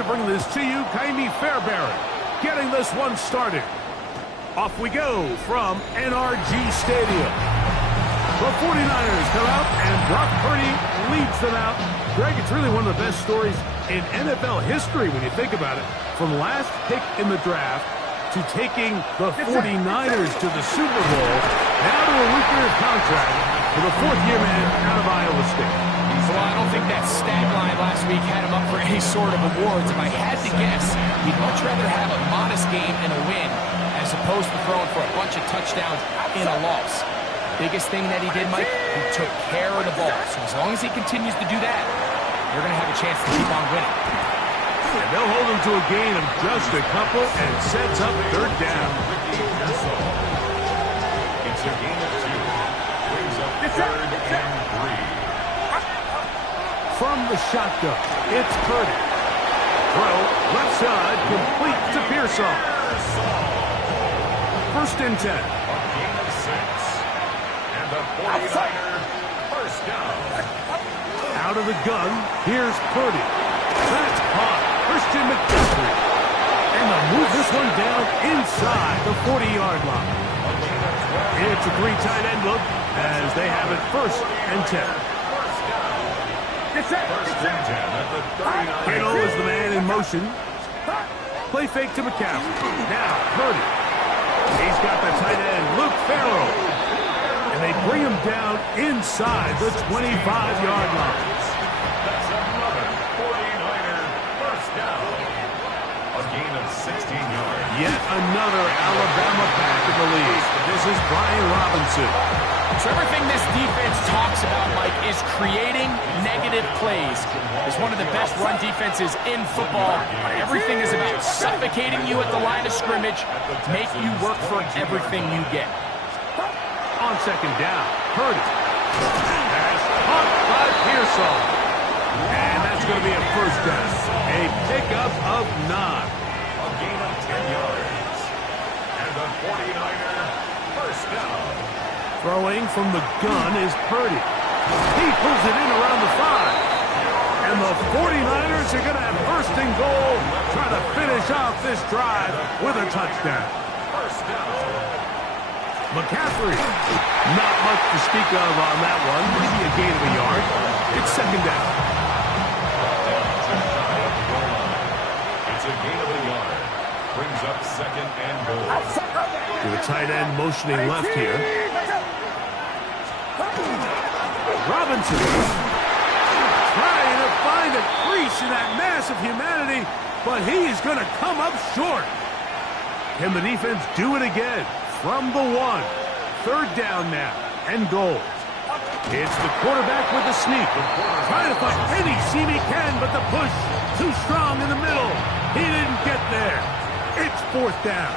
to bring this to you, Kaimi Fairbairn, getting this one started. Off we go from NRG Stadium. The 49ers come out, and Brock Purdy leads them out. Greg, it's really one of the best stories in NFL history when you think about it. From last pick in the draft to taking the 49ers to the Super Bowl, now to a rookie contract for the fourth-year man out of Iowa State. Well, I don't think that stat line last week had him up for any sort of awards. If I had to guess, he'd much rather have a modest game and a win as opposed to throwing for a bunch of touchdowns in a loss. Biggest thing that he did, Mike, he took care of the ball. So as long as he continues to do that, they're going to have a chance to keep on winning. And they'll hold him to a gain of just a couple and sets up third down. It's a gain of 2. Brings up 3rd and 3. From the shotgun, it's Purdy. Throw, left side, complete to Pearsall. 1st and 10. A gain of 6. And the 49er first down. Out of the gun, here's Purdy. That's caught. Christian McCaffrey. And they'll move this one down inside the 40-yard line. It's a 3 tight end look as they have it 1st and 10. First and 10 at the 39. Kittle is the man in motion. Play fake to McCaffrey. Now, Purdy. He's got the tight end, Luke Farrell. And they bring him down inside the 25-yard line. That's another 49er first down. A gain of 16 yards. Yet another Alabama back in the lead. This is Brian Robinson. So everything this defense talks about, Mike, is creating negative plays. It's one of the best run defenses in football. Everything is about suffocating you at the line of scrimmage, make you work for everything you get. On 2nd down, Purdy. Pass caught by Pearsall. And that's going to be a first down. A pickup of 9. A gain of 10 yards. And the 49er first down. Throwing from the gun is Purdy. He pulls it in around the 5. And the 49ers are going to have 1st and goal, trying to finish off this drive with a touchdown. First down. McCaffrey. Not much to speak of on that one. Maybe a gain of a yard. It's 2nd down. It's a gain of a yard. Brings up 2nd and goal. To the tight end motioning left here. Robinson trying to find a crease in that mass of humanity, but he is going to come up short. Can the defense do it again? From the 1. 3rd down now, and goal. It's the quarterback with the sneak. Trying to find any seam he can, but the push too strong in the middle. He didn't get there. It's 4th down.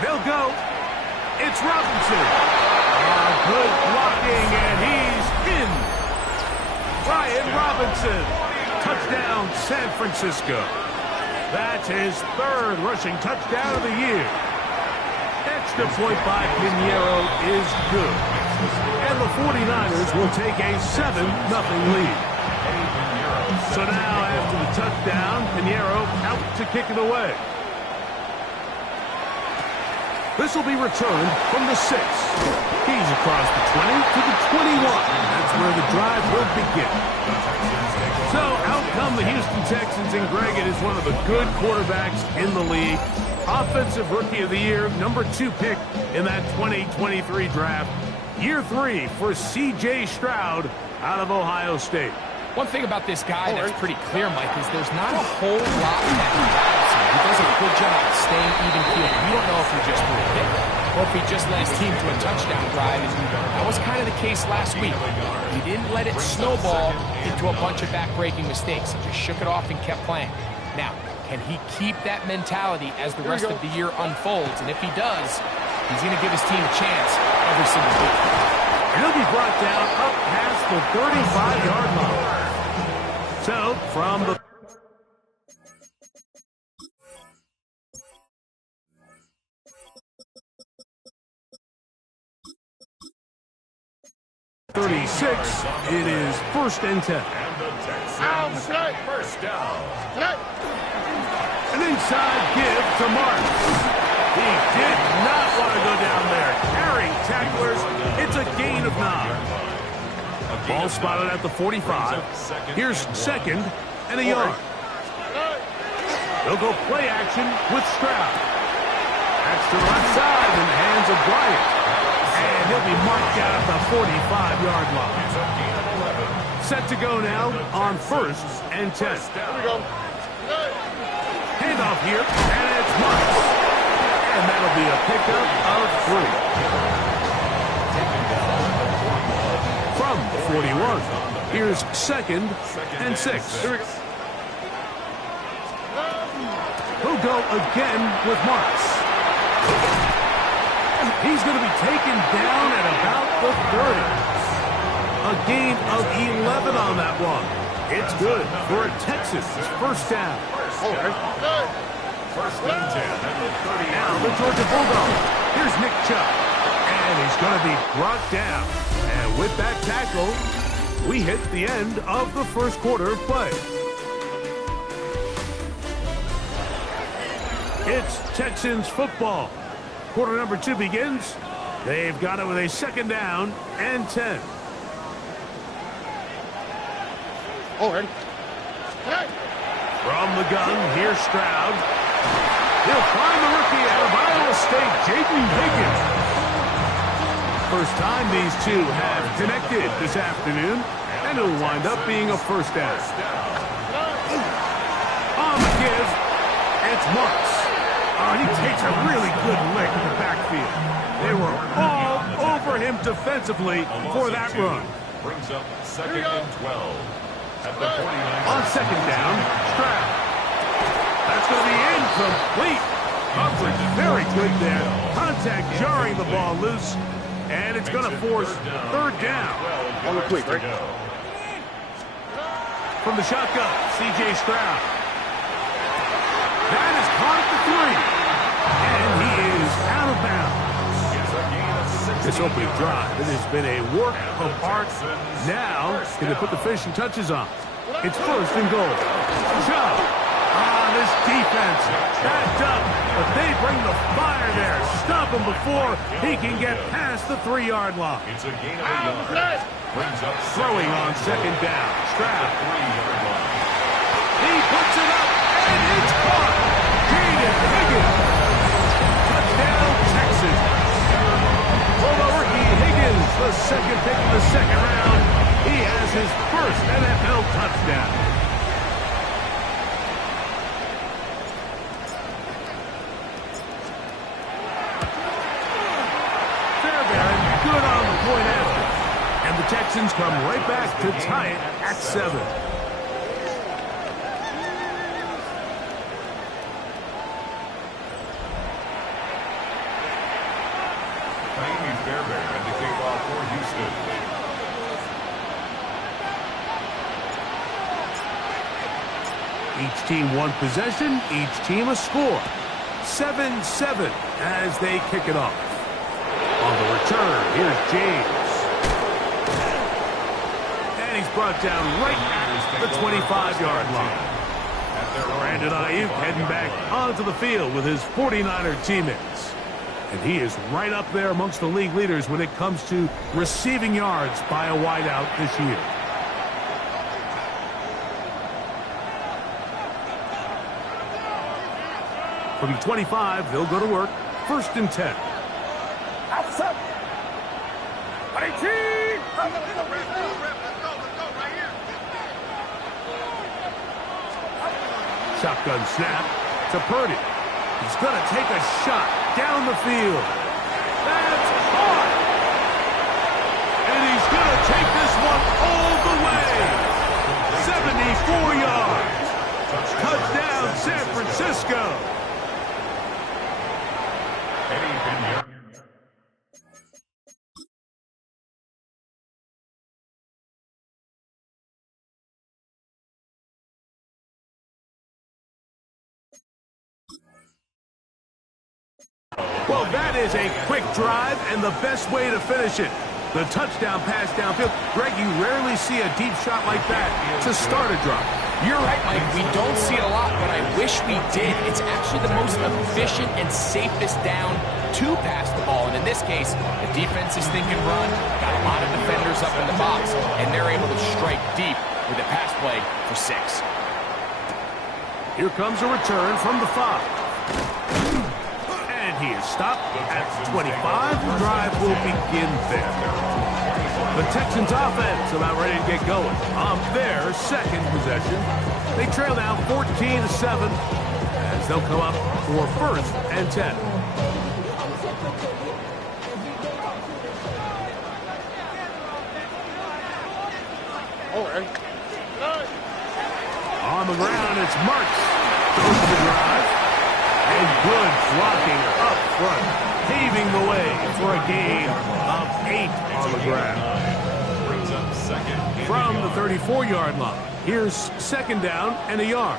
They'll go. It's Robinson. Good blocking, and he's in. Brian Robinson. Touchdown, San Francisco. That's his 3rd rushing touchdown of the year. Extra point by Pinheiro is good. And the 49ers will take a 7-0 lead. So now, after the touchdown, Pinheiro out to kick it away. This will be returned from the 6. He's across the 20 to the 21. That's where the drive will begin. So out come the Houston Texans, and Greg, it is one of the good quarterbacks in the league. Offensive Rookie of the Year, number 2 pick in that 2023 draft. Year 3 for C.J. Stroud out of Ohio State. One thing about this guy that's pretty clear, Mike, is there's not a whole lot that he does. He does a good job of staying even keel. You don't know if he just threw a pick or if he just led his team to a touchdown drive. And that was kind of the case last week. He didn't let it snowball into a bunch of back-breaking mistakes. He just shook it off and kept playing. Now, can he keep that mentality as the rest of the year unfolds? And if he does, he's going to give his team a chance every single week. He'll be brought down up past the 35-yard line. So, from the 36. It is 1st and 10. And the Texans, first down. An inside give to Marks. He did not want to go down there. Carrying tacklers. It's a gain of 9. Ball spotted at the 45. Here's 2nd and a yard. They'll go play action with Stroud. That's to the left side in the hands of Bryant. And he'll be marked out at the 45-yard line. Set to go now on 1st and 10. Here we go. Handoff here, and it's Marks. And that'll be a pickup of 3. From the 41, here's 2nd and 6. Here we go. He'll go again with Marks. He's going to be taken down at about the 30. A gain of 11 on that one. It's good for a Texas first down. First and 10 at the 30. Now the Georgia Bulldog. Here's Nick Chubb. And he's going to be brought down. And with that tackle, we hit the end of the first quarter of play. It's Texans football. Quarter number 2 begins. They've got it with a 2nd down and 10. Ready. From the gun, here's Stroud. He'll find the rookie out of Iowa State, Jaden Higgins. First time these two have connected this afternoon, and it'll wind up being a first down. On the give, it's Marks. Oh, he takes a really good lick in the backfield. They were all over him defensively for that run. Brings up 2nd and 12. At the 49. On 2nd down, Stroud. That's going to be incomplete. Coverage very good there. Contact jarring the ball loose. And it's going to force 3rd down. On the quick, right? From the shotgun, C.J. Stroud. That is caught at the 3. And he is out of bounds. This opening drive, it has been a work of art. Now, can they put the finishing touches on? It's 1st and goal. Chubb. This defense backed up, but they bring the fire there. Stop him before he can get past the 3-yard line. It's a gain of a yard. Brings up Throwing on 2nd down. Stroud. 3-yard line. He puts it up, and it's caught. Jaden Higgins. Touchdown, Texas. Former rookie Higgins, the 2nd pick in the 2nd round. He has his first NFL touchdown. Fairbairn, good on the point after. And the Texans come right back to tie it at 7. Fairbairn and the kickoff for Houston. Each team one possession, each team a score. 7-7 as they kick it off. On the return, here's James. And he's brought down right at the 25-yard line. Brandon Ayuk heading back onto the field with his 49er teammates. And he is right up there amongst the league leaders when it comes to receiving yards by a wideout this year. From the 25, they'll go to work. 1st and 10. Outside. Shotgun snap to Purdy. He's going to take a shot down the field. That's caught. And he's going to take this one all the way. 74 yards. Touchdown, San Francisco. Well, that is a quick drive and the best way to finish it. The touchdown pass downfield. Greg, you rarely see a deep shot like that to start a drive. You're right, Mike. We don't see it a lot, but I wish we did. It's actually the most efficient and safest down to pass the ball. And in this case, the defense is thinking run, got a lot of defenders up in the box, and they're able to strike deep with a pass play for 6. Here comes a return from the 5. And he is stopped at 25. The drive will begin there. The Texans offense about ready to get going on their second possession. They trail now 14-7 as they'll come up for 1st and 10. On the ground, it's Marks. Goes to the drive. And good blocking up front, paving the way for a gain of 8 on the ground. From the 34-yard line, here's 2nd down and a yard.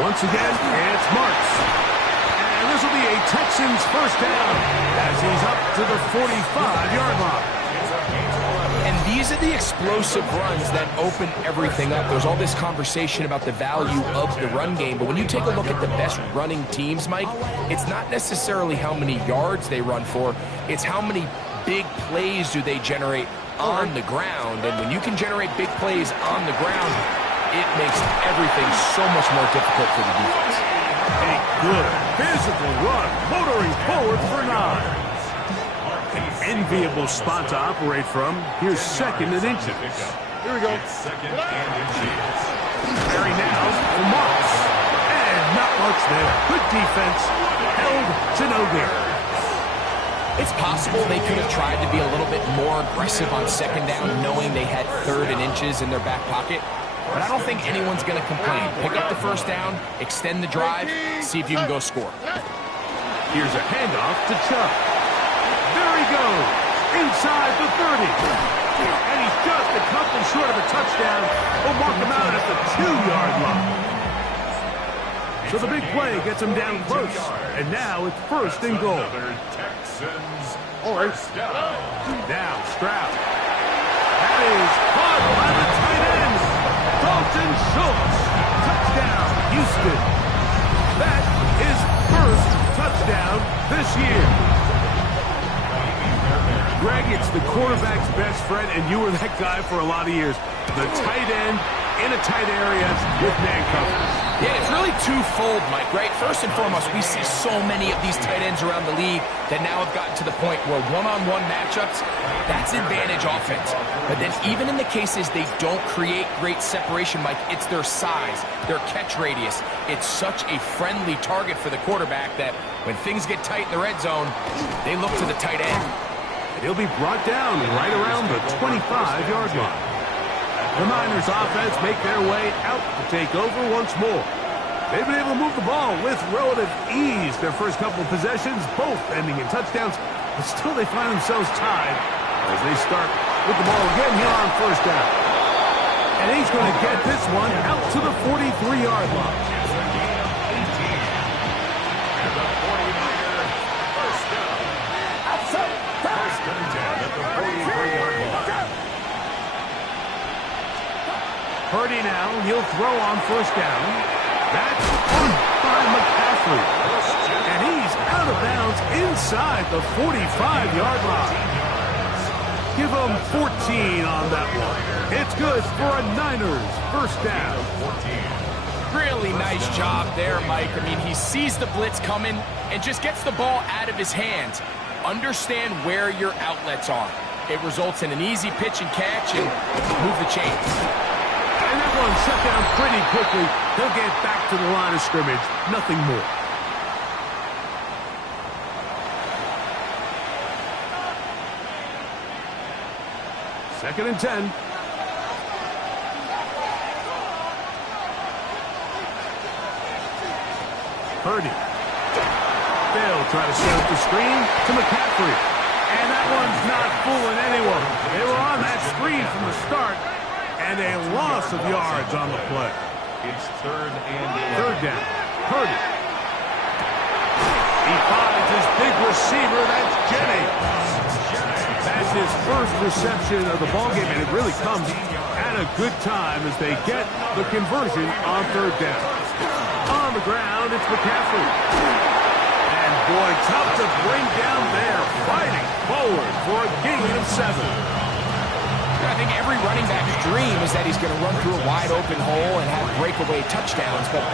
Once again, it's Marks. And this will be a Texans 1st down as he's up to the 45-yard line. And these are the explosive runs that open everything up. There's all this conversation about the value of the run game, but when you take a look at the best running teams, Mike, it's not necessarily how many yards they run for, it's how many big plays do they generate on the ground. And when you can generate big plays on the ground, it makes everything so much more difficult for the defense. A good physical run, motoring forward for 9. Enviable spot to operate from. Here's 2nd and inches. Here we go. Carry now for Marks. And not much there. Good defense. Held to no gain. It's possible they could have tried to be a little bit more aggressive on 2nd down, knowing they had 3rd and inches in their back pocket. But I don't think anyone's going to complain. Pick up the 1st down, extend the drive, see if you can go score. Here's a handoff to Chubb. There he goes, inside the 30. And he's just a couple short of a touchdown. We'll mark him out at the 2-yard line. So the big play gets him down close. And now it's 1st and goal. Now Stroud. That is caught by the tight end, Dalton Schultz. Touchdown, Houston. That is 1st touchdown this year. Greg, it's the quarterback's best friend, and you were that guy for a lot of years. The tight end in a tight area with man coverage. Yeah, it's really twofold, Mike, right? First and foremost, we see so many of these tight ends around the league that now have gotten to the point where one-on-one matchups, that's advantage offense. But then even in the cases they don't create great separation, Mike, it's their size, their catch radius. It's such a friendly target for the quarterback that when things get tight in the red zone, they look to the tight end. And he'll be brought down right around the 25-yard line. The Niners offense make their way out to take over once more. They've been able to move the ball with relative ease their first couple of possessions, both ending in touchdowns, but still they find themselves tied as they start with the ball again here on 1st down. And he's going to get this one out to the 43-yard line. Purdy now, he'll throw on 1st down. That's caught by McCaffrey. And he's out of bounds inside the 45-yard line. Give him 14 on that one. It's good for a Niners 1st down. Really nice job there, Mike. I mean, he sees the blitz coming and just gets the ball out of his hands. Understand where your outlets are. It results in an easy pitch and catch and move the chains. And that one shut down pretty quickly. He'll get back to the line of scrimmage. Nothing more. Second and 10. Purdy. They'll try to set up the screen to McCaffrey. And that one's not fooling anyone. They were on that screen from the start. And a loss of yards on the play. It's 3rd and 3rd down. Purdy. He finds his big receiver. That's Jed his first reception of the ballgame, and it really comes at a good time as they get the conversion on third down. On the ground, it's McCaffrey. And boy, tough to bring down there, fighting forward for a gain of 7. I think every running back's dream is that he's going to run through a wide open hole and have breakaway touchdowns, but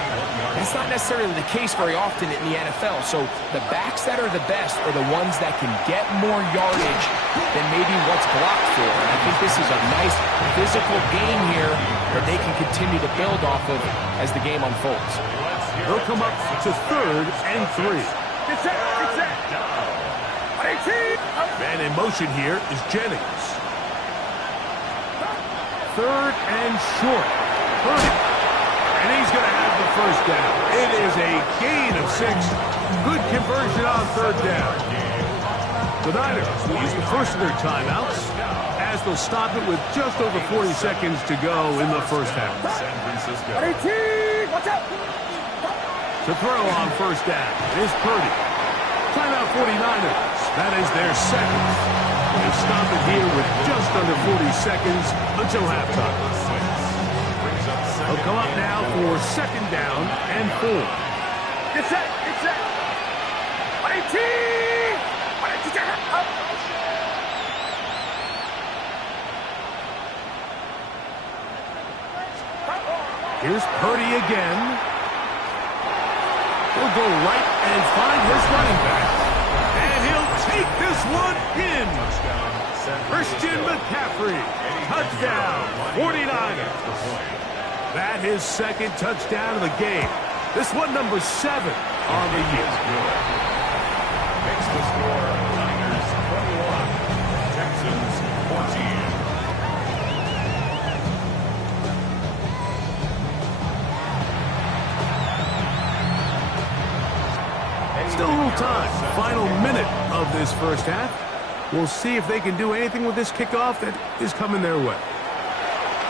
that's not necessarily the case very often in the NFL. So the backs that are the best are the ones that can get more yardage than maybe what's blocked for. And I think this is a nice physical game here that they can continue to build off of as the game unfolds. They'll come up to 3rd and 3. Get set, get set. 18. Man in motion here is Jennings. 3rd and short. Purdy. And he's going to have the first down. It is a gain of 6. Good conversion on third down. The Niners will use the first of their timeouts as they'll stop it with just over 40 seconds to go in the first half. 18. Watch out. To throw on first down is Purdy. Timeout 49ers. That is their second. They stop it here with just under 40 seconds until halftime. They'll come up now for second down and 4. Get set, get set. 18. Up. Here's Purdy again. He'll go right and find his running back. And he'll take this one in. Christian McCaffrey. Touchdown. 49ers. That his second touchdown of the game. This one number 7 on the year. Makes the score Niners 21, Texans 14. Still a little time. Final minute of this first half. We'll see if they can do anything with this kickoff that is coming their way.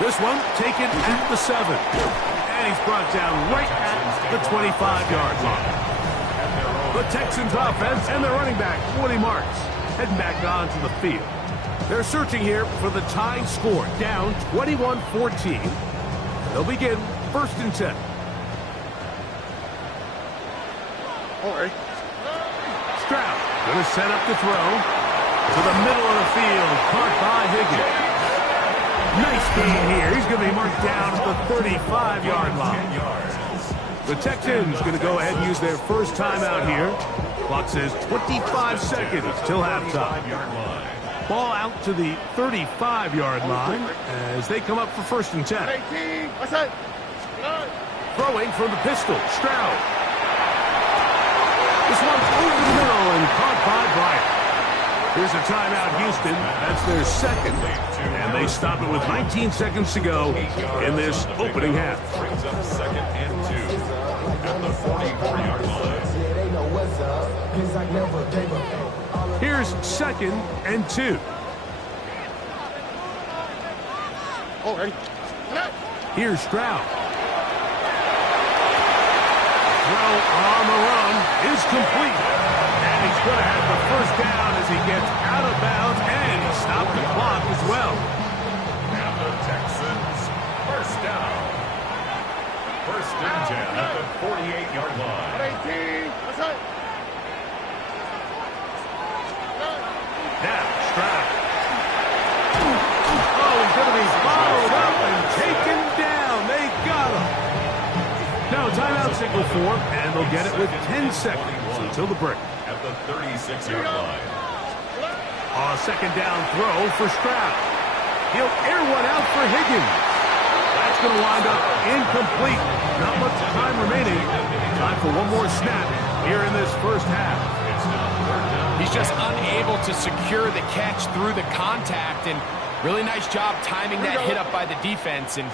This one taken at the 7. And he's brought down right at the 25-yard line. The Texans offense and their running back, Woody Marks, heading back onto the field. They're searching here for the tying score, down 21-14. They'll begin 1st and 10. All right. Stroud going to set up the throw to the middle of the field, caught by Higgins. Nice gain here. He's going to be marked down at the 35-yard line. The Texans going to go ahead and use their first timeout here. Clock says 25 seconds till halftime. Ball out to the 35-yard line as they come up for 1st and 10. 18. What's that? Throwing from the pistol, Stroud. This one's over the middle and caught by Bryant. Here's a timeout, Houston. That's their second. And they stop it with 19 seconds to go in this opening half. Brings up 2nd and 2 at the 44-yard line. Here's 2nd and 2. All right. Here's Stroud. Throw on the run is complete. And he's going to have the first down as he gets out of bounds, and he stopped the clock as well. And the Texans, first down. 1st and 10 at the 48-yard line. 18. What's that? Now, Stroud. Oh, he's going to be followed up and taken down. They got him. Now, timeout signal for him, and they'll get it with 10 seconds until the break. At the 36-yard line. A second down throw for Stroud. He'll air one out for Higgins. That's going to wind up incomplete. Not much time remaining. Time for one more snap here in this first half. He's just unable to secure the catch through the contact, and really nice job timing that hit up by the defense. And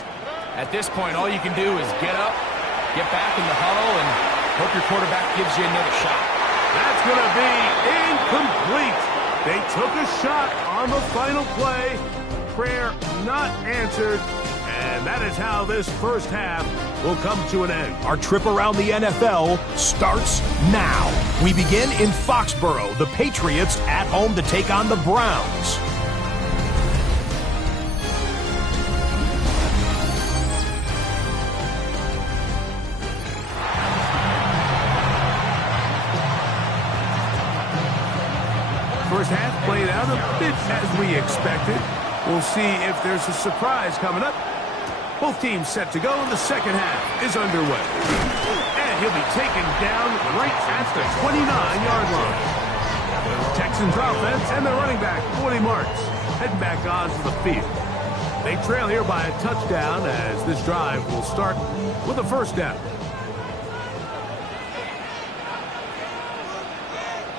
at this point, all you can do is get up, get back in the huddle, and hope your quarterback gives you another shot. That's going to be incomplete. They took a shot on the final play. Prayer not answered. And that is how this first half will come to an end. Our trip around the NFL starts now. We begin in Foxborough. The Patriots at home to take on the Browns. First half played out a bit as we expected. We'll see if there's a surprise coming up. Both teams set to go, and the second half is underway. And he'll be taken down right at the 29-yard line. Texans offense and their running back, Woody Marks, heading back onto the field. They trail here by a touchdown as this drive will start with a first down.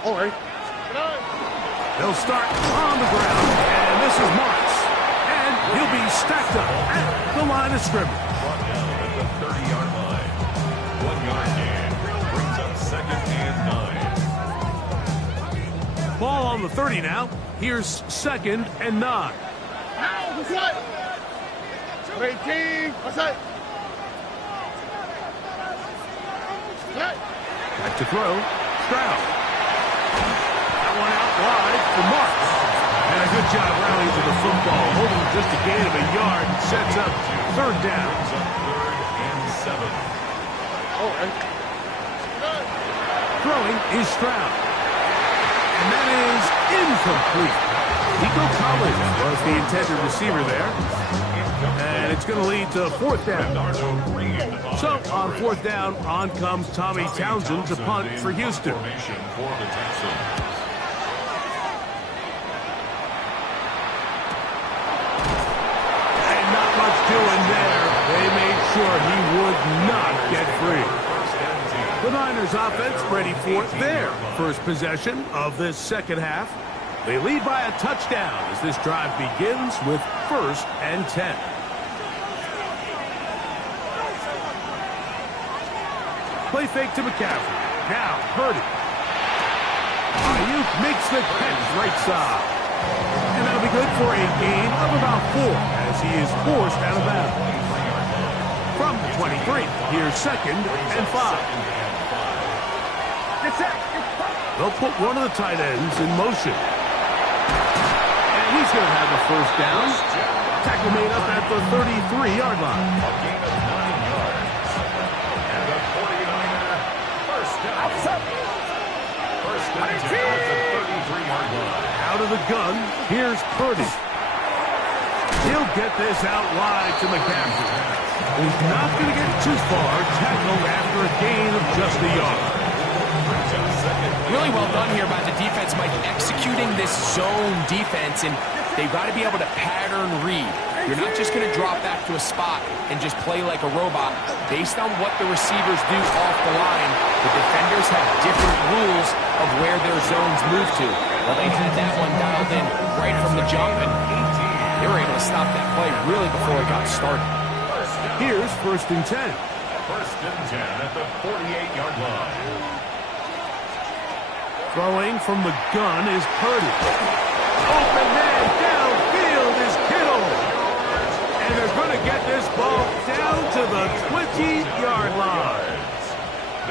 All right. They'll start on the ground, and this is Marks. And he'll be stacked up at the line of scrimmage. Brought down at the 30-yard line. 1 yard gain brings up second and 9. Ball on the 30 now. Here's second and 9. Outside. 18. Outside. Back to throw. Stroud. That one out wide for Marks. And a good job rallying to the football. Holding just a gain of a yard. Sets up third down. Brings up third and 7. All right. Throwing is Stroud. And that is incomplete. Nico Collins was the intended receiver there. And it's going to lead to fourth down. So on fourth down, on comes Tommy Townsend to punt for Houston. Formation for the Texans. And not much doing there. They made sure he would not get free. The Niners offense ready for their first possession of this second half. They lead by a touchdown as this drive begins with first and 10. Play fake to McCaffrey. Now Purdy. Ayuk makes the catch right side. And that'll be good for a gain of about 4 as he is forced out of bounds. From the 23, here's second and 5. They'll put one of the tight ends in motion. And he's going to have a first down. Tackle made up at the 33-yard line. A gain of 9 yards. And the 49er first down. First and 10 at the 33-yard line. Out of the gun, here's Purdy. He'll get this out wide to McCaffrey. He's not going to get too far. Tackled after a gain of just a yard. Really well done here by the defense, Mike, executing this zone defense, and they've got to be able to pattern read. You're not just going to drop back to a spot and just play like a robot. Based on what the receivers do off the line, the defenders have different rules of where their zones move to. Well, they had that one dialed in right from the jump, and they were able to stop that play really before it got started. Here's first and 10. First and 10 at the 48-yard line. Throwing from the gun is Purdy. Open man downfield is Kittle. And they're going to get this ball down to the 20-yard line.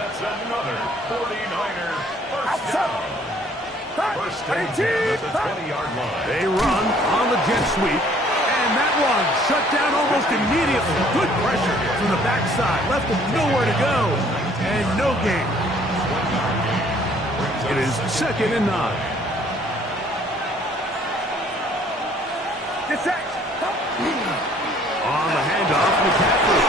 That's another 49er first down. First and 10 at the 20-yard line. They run on the jet sweep. And that one shut down almost immediately. Good pressure from the backside. Left him nowhere to go. And no gain. It is second and 9. On the handoff, McCaffrey.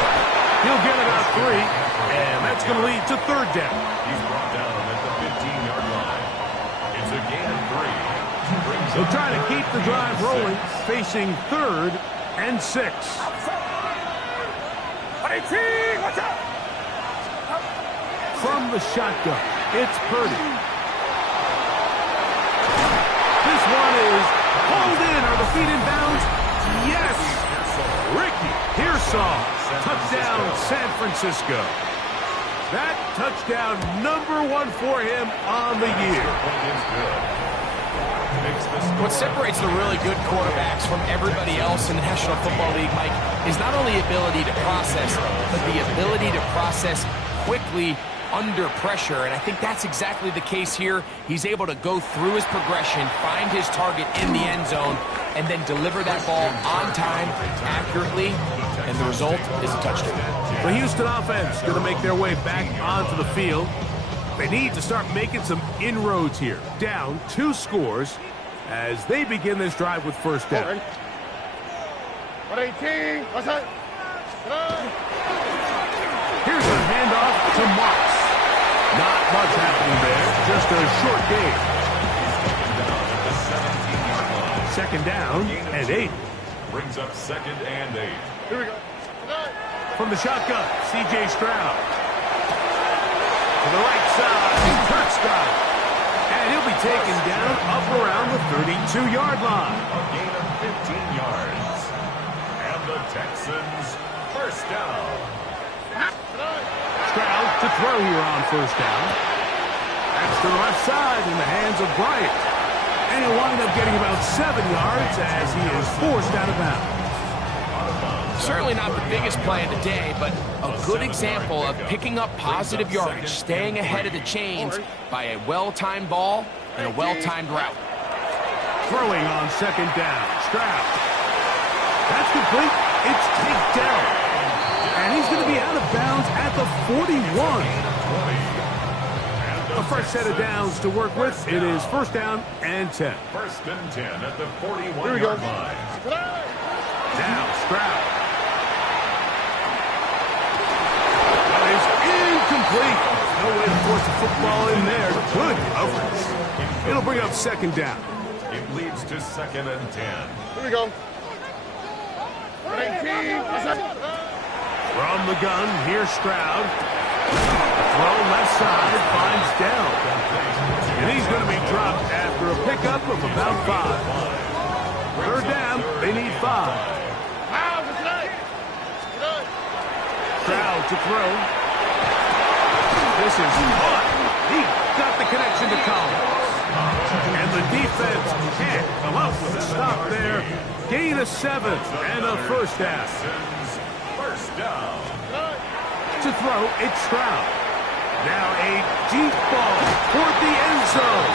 He'll get about 3, and that's going to lead to third down. He's brought down at the 15-yard line. It's a gain of 3. They'll try to keep the drive rolling, facing third and 6. From the shotgun, it's Purdy. This one is pulled in. Are the feet in bounds? Yes. Ricky Pearsall. Touchdown, San Francisco. That touchdown number 1 for him on the year. What separates the really good quarterbacks from everybody else in the National Football League, Mike, is not only ability to process, but the ability to process quickly under pressure, and I think that's exactly the case here. He's able to go through his progression, find his target in the end zone, and then deliver that ball on time, accurately, and the result is a touchdown. The Houston offense going to make their way back onto the field. They need to start making some inroads here. Down 2 scores as they begin this drive with first down. 118. What's that? Here's a handoff to Moss. Not much happening there, just a short gain. Second down and 8. Brings up 2nd and 8. Here we go. From the shotgun, C.J. Stroud. To the right side, Kirk's got it. And he'll be taken down up around the 32-yard line. A gain of 15 yards. And the Texans first down. Stroud to throw here on first down. That's to the left side in the hands of Bryant. And he'll wind up getting about 7 yards as he is forced out of bounds. Certainly not the biggest play of the day, but a good example of picking up positive yardage, staying ahead of the chains by a well-timed ball and a well-timed route. Throwing on second down. Stroud. That's complete. It's taken down. And he's going to be out of bounds at the 41. A fresh set of downs to work with. It is first down and 10. First and 10 at the 41-yard line. Now Stroud. That is incomplete. No way to force the football in there. Good coverage. It'll bring up second down. It leads to 2nd and 10. Here we go. 118. What's that? From the gun, here's Stroud. Throw left side, finds down. And he's going to be dropped after a pickup of about 5. Third down, they need 5. Stroud to throw. This is caught. He got the connection to Collins. And the defense can't come up with a stop there. Gain of 7 and a first down. First down. To throw, it's Stroud. Now a deep ball toward the end zone.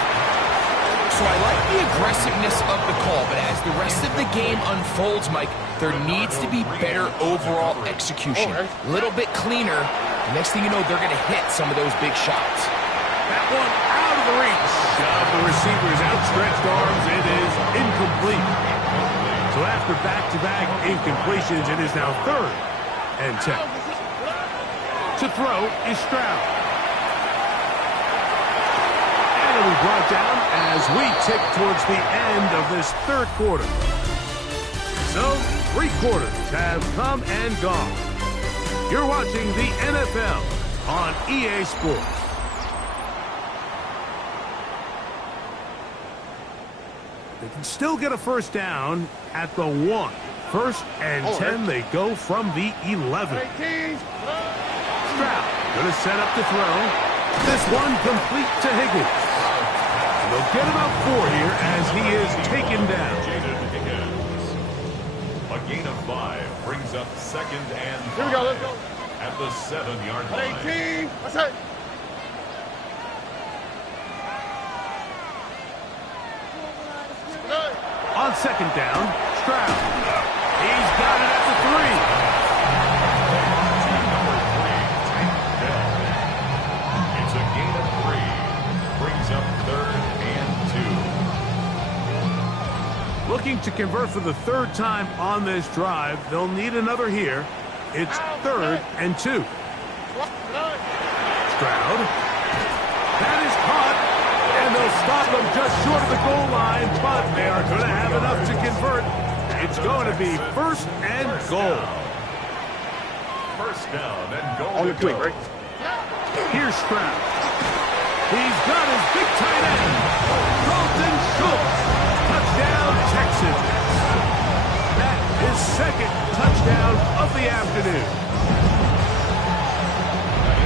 So I like the aggressiveness of the call, but as the rest of the game unfolds, Mike, there needs to be better overall execution. A little bit cleaner. Next thing you know, they're going to hit some of those big shots. That one out of the reach of the receiver's outstretched arms. It is incomplete. So after back-to-back incompletions, it is now 3rd and 10. To throw is Stroud. And it'll be brought down as we tick towards the end of this 3rd quarter. So 3 quarters have come and gone. You're watching the NFL on EA Sports. They can still get a first down at the 1. First and 10, they go from the 11. Stroud, going to set up to throw. This one complete to Higgins. And they'll get about 4 here as he is taken down. A gain of 5 brings up 2nd and 5. Here we go, let's go. At the 7-yard line. 118. What's that? On second down, Stroud. He's got it at the 3. It's a gain of 3. Brings up 3rd and 2. Looking to convert for the 3rd time on this drive. They'll need another here. It's 3rd and 2. Stroud. That is caught. And they'll stop him just short of the goal line, but they are going to have enough to convert. It's going to be 1st and goal. First down and goal. On the quick, right? Here's Stroud. He's got his big tight end, Dalton Schultz. Touchdown, Texans. That is 2nd touchdown of the afternoon.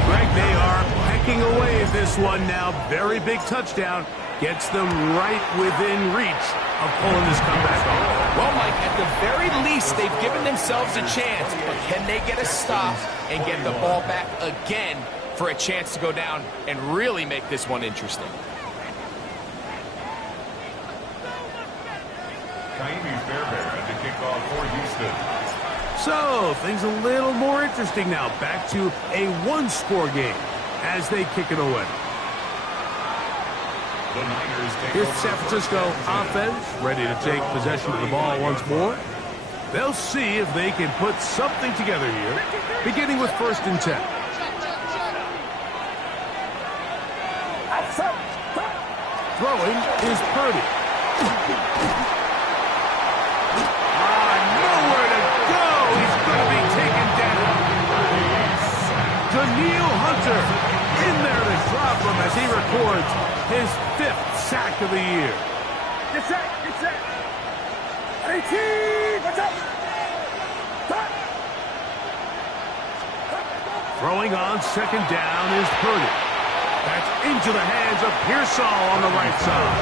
Greg, they are pecking away at this one now. Very big touchdown. Gets them right within reach of pulling this comeback off. Well, Mike, at the very least, they've given themselves a chance, but can they get a stop and get the ball back again for a chance to go down and really make this one interesting? Kaimi Fairbairn to kick off for Houston. So, things a little more interesting now. Back to a 1-score game as they kick it away. The Niners take Here's over San Francisco offense, ready to take possession of the ball once more. They'll see if they can put something together here, beginning with 1st and 10. Throwing is Purdy. Nowhere to go. He's going to be taken down. Danielle Hunter in there to drop him as he records his 5th sack of the year. Get set, get set. 18, what's up? Throwing on 2nd down is Purdy. That's into the hands of Pearsall on the right side.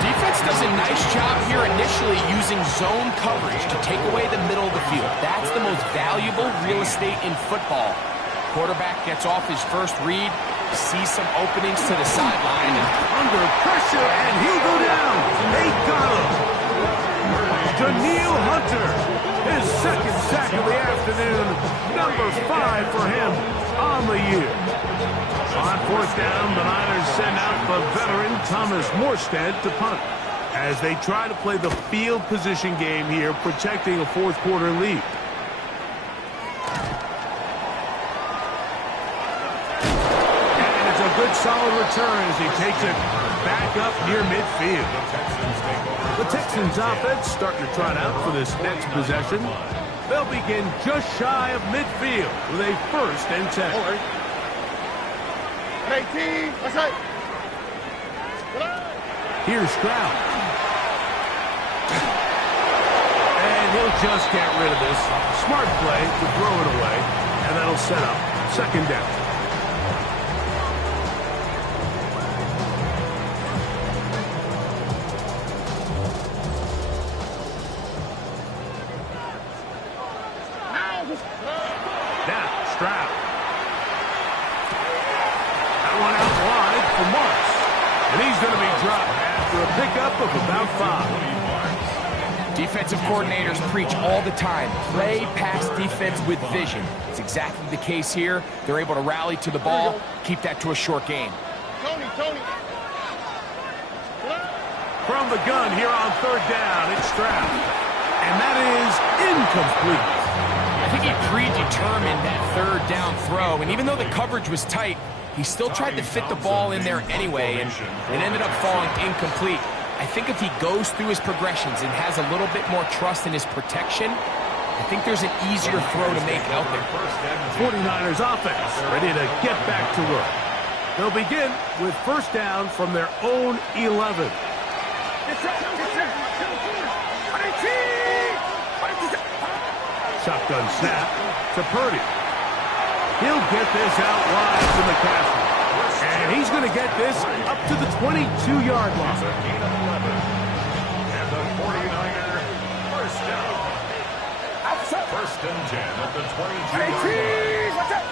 Defense does a nice job here initially using zone coverage to take away the middle of the field. That's the most valuable real estate in football. Quarterback gets off his first read, sees some openings to the sideline. Under pressure, and he'll go down. They got him. Danielle Hunter, his 2nd sack of the afternoon, number 5 for him on the year. On 4th down, the Niners send out the veteran Thomas Morstead to punt as they try to play the field position game here, protecting a 4th quarter lead. And it's a good solid return as he takes it back up near midfield. The Texans offense starting to trot out for this next possession. They'll begin just shy of midfield with a 1st and 10. 18, what's up? Here's Stroud. And he'll just get rid of this. Smart play to throw it away, and that'll set up 2nd down. Now, Stroud. That one out wide for Marks. And he's going to be dropped after a pickup of about 5. Defensive coordinators preach all the time, play pass defense with vision. It's exactly the case here. They're able to rally to the ball, keep that to a short game. Tony. From the gun here on 3rd down, it's Stroud. And that is incomplete. I think he predetermined that 3rd down throw, and even though the coverage was tight, he still tried to fit the ball in there anyway, and it ended up falling incomplete. I think if he goes through his progressions and has a little bit more trust in his protection, I think there's an easier throw to make out there. 49ers offense ready to get back to work. They'll begin with 1st down from their own 11. Shotgun snap to Purdy. He'll get this out wide to McCaffrey. And he's going to get this up to the 22-yard line. And the 49er 1st down. 1st and 10 at the 22-yard line.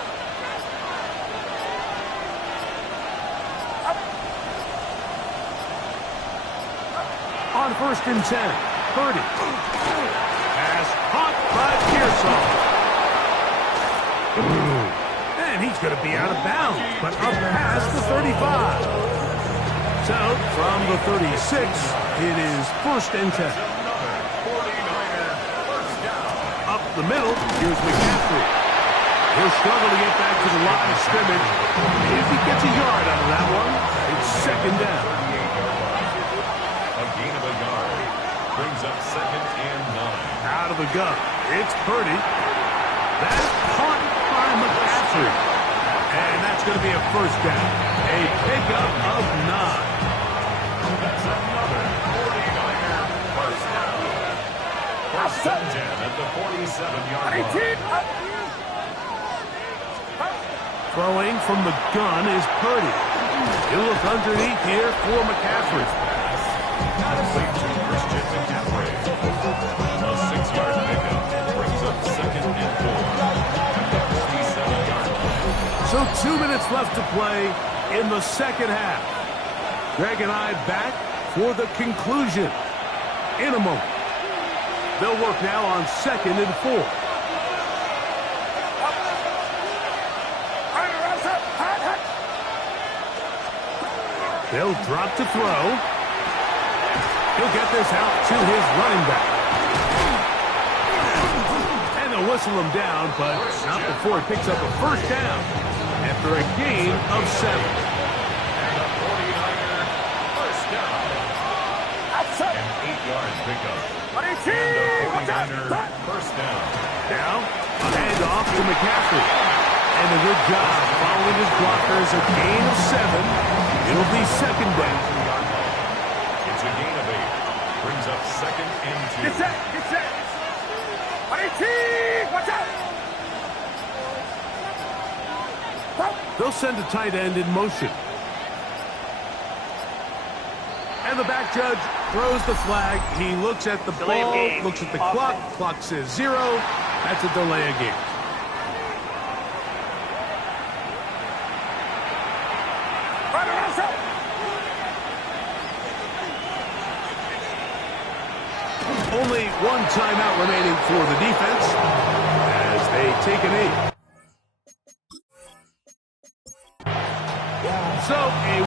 On 1st and 10, Purdy. Pass caught by Pearsall. And he's going to be out of bounds, but up past the 35. So, from the 36, it is 1st and 10. Up the middle, here's McCaffrey. He'll struggle to get back to the line of scrimmage. If he gets a yard out of that one, it's 2nd down. A gain of a yard brings up 2nd and 9. Out of the gun, it's Purdy. That's caught by McCaffrey. And that's going to be a 1st down. A pickup of 9. That's another 49er 1st down. 1st and 10 at the 47-yard line. Throwing from the gun is Purdy. He'll look underneath here for McCaffrey. Complete to Christian McCaffrey. A 6-yard pickup brings up 2nd and 4 at the 47-yard line. So 2 minutes left to play in the 2nd half. Greg and I back for the conclusion in a moment. They'll work now on 2nd and 4. They'll drop to throw. He'll get this out to his running back. And they'll whistle him down, but not before he picks up a first down after a gain of 7. And a 49er first down. An 8-yard pickup. And a 49er first down. Now, a handoff to McCaffrey. And a good job following his blockers. A gain of 7. It'll be second down. It's a gain of 8. Brings up second and 2. Get set. Get set. Watch out. They'll send a tight end in motion. And the back judge throws the flag. He looks at the ball, looks at the clock. Clock says 0. That's a delay of game. Only one timeout remaining for the defense as they take an 8. So a